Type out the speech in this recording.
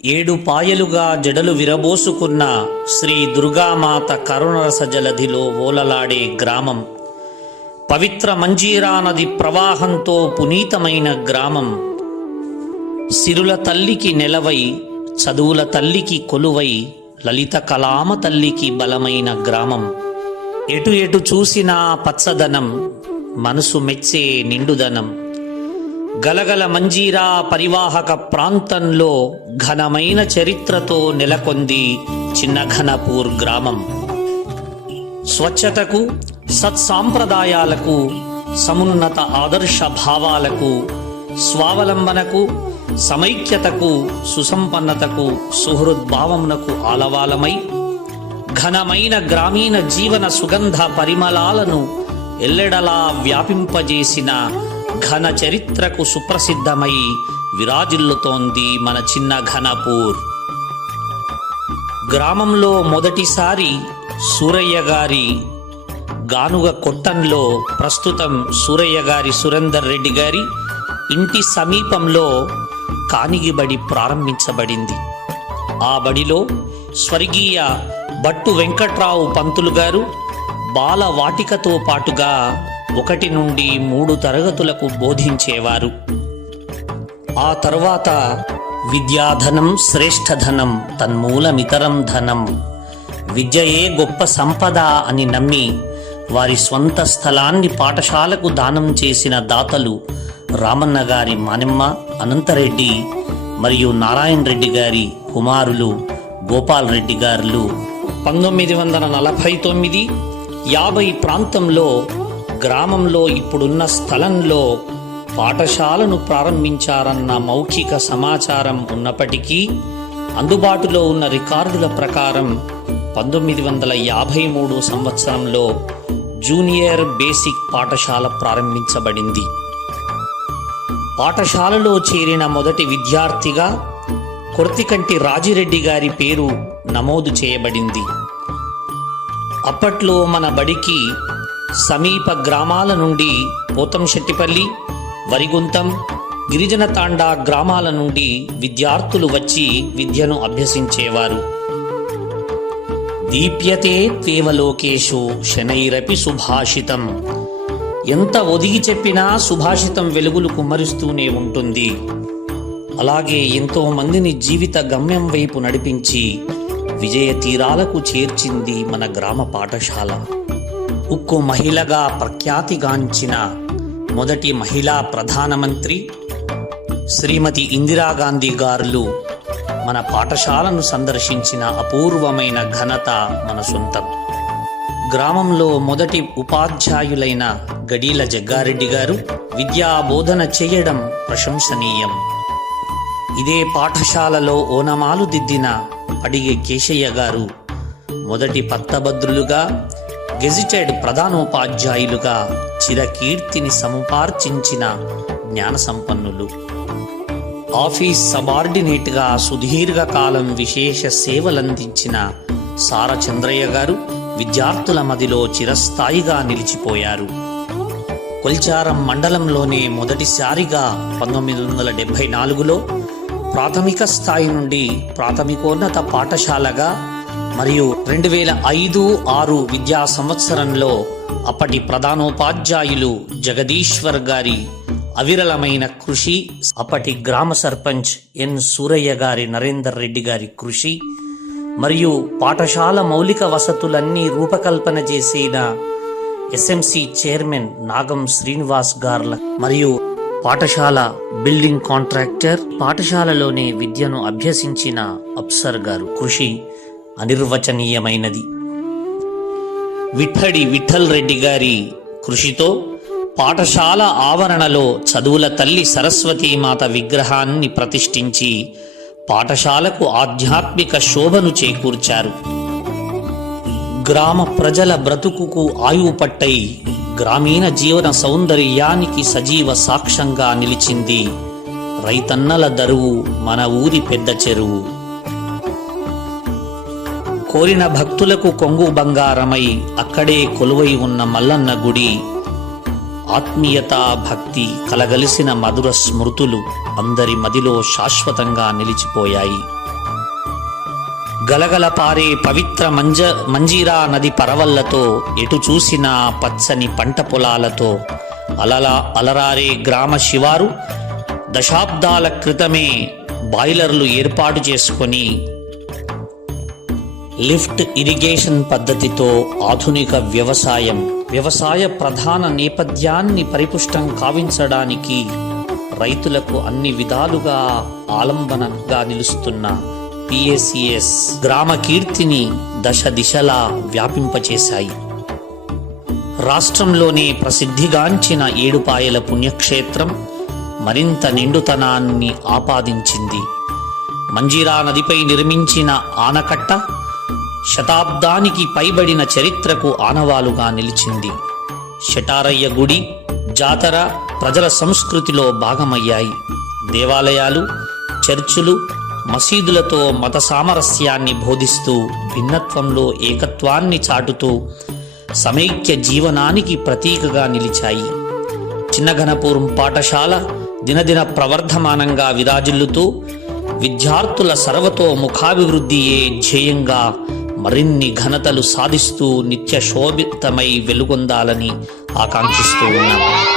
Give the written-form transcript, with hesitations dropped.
ఏడు పాయలుగా జడలు విరబోసుకున్న శ్రీ దుర్గామాత కరుణరస జలధిలో ఓలలాడే గ్రామం, పవిత్ర మంజీరా నది ప్రవాహంతో పునీతమైన గ్రామం, సిరుల తల్లికి నెలవై చదువుల తల్లికి కొలువై లలిత కలామ తల్లికి బలమైన గ్రామం. ఎటు ఎటు చూసినా పచ్చదనం, మనసు మెచ్చే నిండుదనం. గలగల మంజీరా పరివాహక ప్రాంతంలో ఘనమైన చరిత్రతో నెలకొంది చిన్న ఘనపూర్ గ్రామం. స్వచ్ఛతకు, సత్సాంప్రదాయాలకు, సమున్నత ఆదర్శ భావాలకు, స్వావలంబనకు, సమైక్యతకు, సుసంపన్నతకు, సుహృద్భావమునకు ఆలవాలమై ఘనమైన గ్రామీణ జీవన సుగంధ పరిమళాలను ఎల్లెడలా వ్యాపింపజేసిన ఘన చరిత్రకు సుప్రసిద్ధమై విరాజిల్లుతోంది మన చిన్న ఘనపూర్. గ్రామంలో మొదటిసారి సూరయ్య గారి గానుగ కొట్టంలో ప్రస్తుతం సూరయ్య గారి సురేందర్ రెడ్డి గారి ఇంటి సమీపంలో కానిగి బడి ప్రారంభించబడింది. ఆ బడిలో స్వర్గీయ భట్టు వెంకట్రావు పంతులు గారు బాలవాటికతో పాటుగా 1 నుండి 3 తరగతులకు బోధించేవారు. ఆ తర్వాత విద్యాధనం శ్రేష్ఠధనం తన్మూలమితరం ధనం, విద్యయే గొప్ప సంపద అని నమ్మి వారి స్వంత స్థలాన్ని పాఠశాలకు దానం చేసిన దాతలు రామన్న గారి మానెమ్మ, అనంతరెడ్డి మరియు నారాయణ రెడ్డి గారి కుమారులు గోపాల్ రెడ్డి గారు 1949-50 ప్రాంతంలో గ్రామంలో ఇప్పుడున్న స్థలంలో పాఠశాలను ప్రారంభించారన్న మౌఖిక సమాచారం ఉన్నప్పటికీ అందుబాటులో ఉన్న రికార్డుల ప్రకారం 1953 సంవత్సరంలో జూనియర్ బేసిక్ పాఠశాల ప్రారంభించబడింది. పాఠశాలలో చేరిన మొదటి విద్యార్థిగా కొర్తికంటి రాజిరెడ్డి గారి పేరు నమోదు చేయబడింది. అప్పట్లో మన బడికి సమీప గ్రామాల నుండి పోతంశెట్టిపల్లి, వరిగుంతం, గిరిజన తాండా గ్రామాల నుండి విద్యార్థులు వచ్చి విద్యను అభ్యసించేవారు. దీప్యతే త్వేవలోకేషు శనైరపి సుభాషితం, ఎంత ఒదిగి చెప్పినా సుభాషితం వెలుగులు కుమ్మరిస్తూనే ఉంటుంది. అలాగే ఎంతో మందిని జీవిత గమ్యం వైపు నడిపించి విజయ తీరాలకు చేర్చింది మన గ్రామ పాఠశాల. ఉక్కు మహిళగా ప్రఖ్యాతిగాంచిన మొదటి మహిళా ప్రధానమంత్రి శ్రీమతి ఇందిరాగాంధీ గారు మన పాఠశాలను సందర్శించిన అపూర్వమైన ఘనత మన సొంతం. గ్రామంలో మొదటి ఉపాధ్యాయులైన గడీల జగ్గారెడ్డి గారు విద్యా బోధన చేయడం ప్రశంసనీయం. ఇదే పాఠశాలలో ఓనమాలు దిద్దిన అడిగే కేశయ్య గారు మొదటి పట్టభద్రులుగా, గెజిటెడ్ ప్రధానోపాధ్యాయులుగా చిరకీర్తిని సముపార్జించిన జ్ఞాన సంపన్నులు. ఆఫీస్ సబార్డినేట్గా సుదీర్ఘకాలం విశేష సేవలందించిన సారచంద్రయ్య గారు విద్యార్థుల మదిలో చిరస్థాయిగా నిలిచిపోయారు. కొల్చారం మండలంలోనే మొదటిసారిగా 1974లో ప్రాథమిక స్థాయి నుండి ప్రాథమికోన్నత పాఠశాలగా మరియు 2005-06 విద్యా సంవత్సరంలో అప్పటి ప్రధానోపాధ్యాయులు జగదీశ్వర్ గారి అవిరళమైన కృషి, అప్పటి గ్రామ సర్పంచ్ ఎన్ సూరయ్య గారి నరేందర్ రెడ్డి గారి కృషి మరియు పాఠశాల మౌలిక వసతులన్నీ రూపకల్పన చేసిన ఎస్ఎంసి చైర్మన్ నాగం శ్రీనివాస్ గార్ల మరియు పాఠశాల బిల్డింగ్ కాంట్రాక్టర్, పాఠశాలలోనే విద్యను అభ్యసించిన అప్సర్ గారు కృషి అనిర్వచనీయమైనది. విఠడి విఠల్ రెడ్డి గారి కృషితో పాఠశాల ఆవరణలో చదువుల తల్లి సరస్వతీమాత విగ్రహాన్ని ప్రతిష్ఠించి పాఠశాలకు ఆధ్యాత్మిక శోభను చేకూర్చారు. గ్రామ ప్రజల బ్రతుకుకు ఆయువు పట్టై గ్రామీణ జీవన సౌందర్యానికి సజీవ సాక్ష్యంగా నిలిచింది రైతన్నల దరువు మన ఊరి పెద్ద చెరువు. కోరిన భక్తులకు కొంగు బంగారమై అక్కడే కొలువై ఉన్న మల్లన్న గుడి, ఆత్మీయత భక్తి కలగలిసిన మధుర స్మృతులు అందరి మదిలో శాశ్వతంగా నిలిచిపోయాయి. గలగల పారే పవిత్ర మంజీరా నది పరవళ్లతో ఎటు చూసినా పచ్చని పంట పొలాలతో అలరారే గ్రామ శివారు దశాబ్దాల క్రితమే బాయిలర్లు ఏర్పాటు చేసుకొని లిఫ్ట్ ఇరిగేషన్ పద్ధతితో ఆధునిక వ్యవసాయ ప్రధాన నేపథ్యాన్ని పరిపుష్టం కావించడానికి రైతులకు అన్ని విధాలుగా ఆలంబనంగా నిలుస్తున్న PACS గ్రామ కీర్తిని దశ దిశలా వ్యాపింపచేశాయి. రాష్ట్రంలోనే ప్రసిద్ధిగాంచిన ఏడుపాయల పుణ్యక్షేత్రం మరింత నిండుతనాన్ని ఆపాదించింది. మంజీరా నదిపై నిర్మించిన ఆనకట్ట శతాబ్దానికి పైబడిన చరిత్రకు ఆనవాలుగా నిలిచింది. శటారయ్య గుడి, జాతర ప్రజల సంస్కృతిలో భాగమయ్యాయి. దేవాలయాలు, చర్చులు, మసీదులతో మత సామరస్యాన్ని బోధిస్తూ భిన్నత్వంలో ఏకత్వాన్ని చాటుతూ సమైక్య జీవనానికి ప్రతీకగా నిలిచాయి. చిన్నఘనపురం పాఠశాల దినదిన ప్రవర్ధమానంగా విరాజిల్లుతూ విద్యార్థుల సర్వతోముఖాభివృద్ధియే ధ్యేయంగా మరిన్ని ఘనతలు సాధిస్తూ నిత్య శోభితమై వెలుగొందాలని ఆకాంక్షిస్తూ ఉన్నాం.